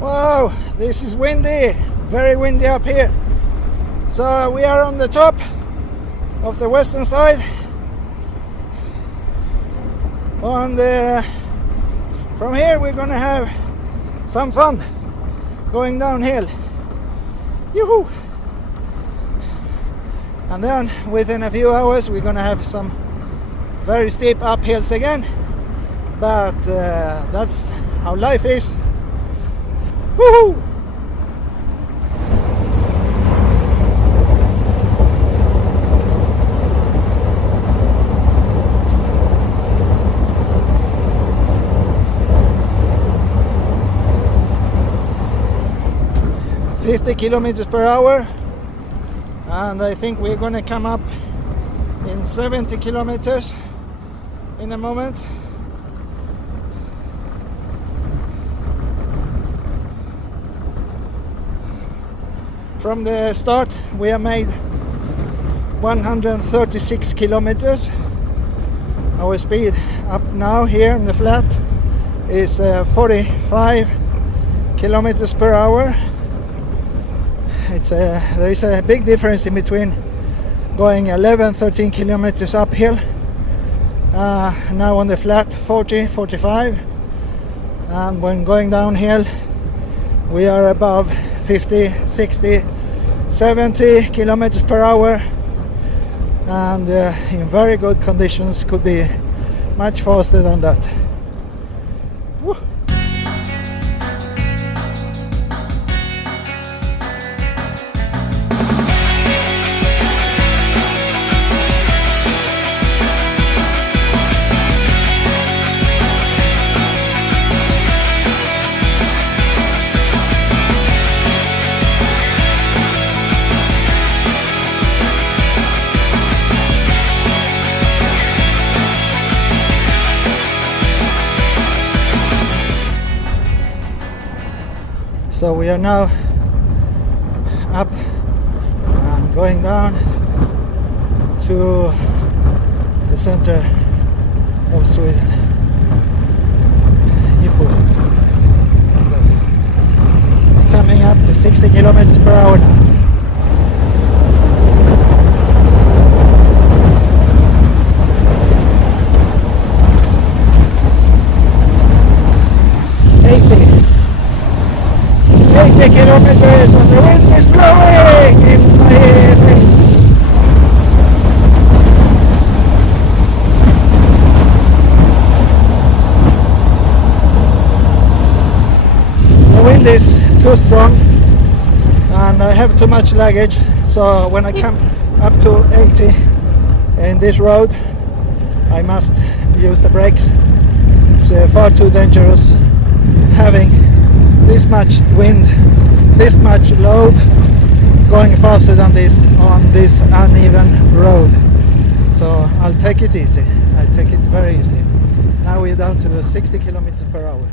Wow, this is windy, very windy up here. So we are on the top of the western side. From here we're gonna have some fun going downhill. Yoo-hoo! And then within a few hours we're gonna have some very steep uphills again. But that's how life is. Woohoo! ...50 kilometers per hour, and I think we're gonna come up in 70 kilometers in a moment. From the start we have made 136 kilometers. Our speed up now here in the flat is 45 kilometers per hour. There is a big difference in between going 11-13 kilometers uphill, now on the flat 40-45, and when going downhill we are above 50, 60, 70 kilometers per hour, and in very good conditions could be much faster than that. Woo. So we are now up and going down to the center of Sweden. So coming up to 60 kilometers per hour now. Kilometers and the wind is blowing in my face. The wind is too strong and I have too much luggage, so when I come up to 80 in this road I must use the brakes. It's far too dangerous having this much wind, this much load, going faster than this on this uneven road. So I'll take it easy. I take it very easy. Now we're down to 60 kilometers per hour.